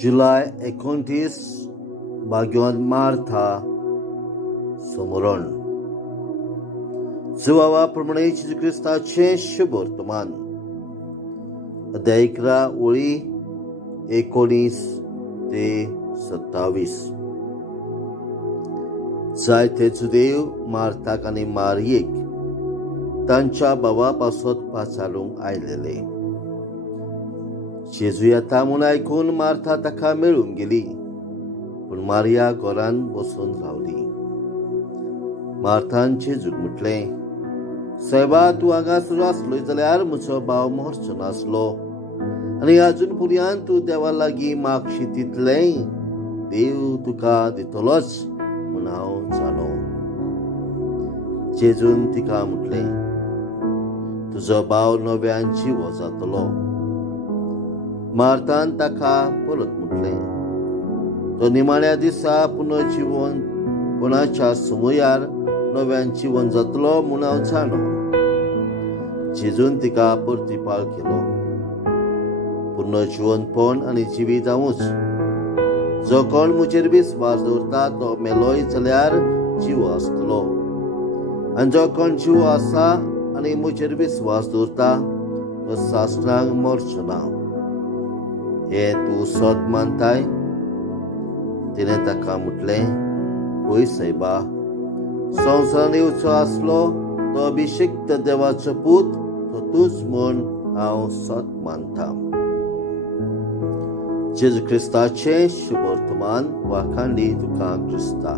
जुलय 29 भाग्यवान मार्था समरण प्रमाणे जेजू क्रिस्ताचे शुभ वर्तमान अध्याय 11 ओळी 19 ते 27. जायते जुदेव मार्थाक आनी मारियेक तांच्या भावापासत पाचारूंक आयलेले. जेजू येता म्हूण आयकून मार्था ताका मेळूंक गेली, पूण मारिया घरांत बसून रावली. मार्थान जेजूक म्हटलें, सायबा, तूं हांगासर आसलोय जाल्यार म्हजो भाव मरचो नासलो, आनी अजून पर्यंत तूं देवा लागीं मागशी तितलें देव तुका दितलोच म्हूण हांव जाणो. जेजून तिका म्हटलें, तुजो भाव नव्यान जिवो जातलो. मार्थान ताका परत म्हटलें, तो निमाण्या दिसा पुनर्जीवन कोणाच्या समयार नव्यान जीवन जातलो म्हूण हांव जाणो. जेजून तिका परतिपाळ केलो, पुनर्जीवनपण आनी जिवीत हांवूच. जो कोण म्हजेर विस्वास दवरता तो मेलोय जाल्यार जीव आसतलो, आनी जो कोण जीव आसा आनी म्हजेर विस्वास दवरता तो सासणाक मरचो ना. हे तूं सत मानताय? तिणें ताका म्हटलें, पळय सायबा, संवसारांत येवचो आसलो तो अभिषिक्त देवाचो पूत तो तूंच म्हूण हांव सत मानतां. जेजू क्रिस्ताचे शुभ वर्तमान. वाखाणली तुका क्रिस्ता.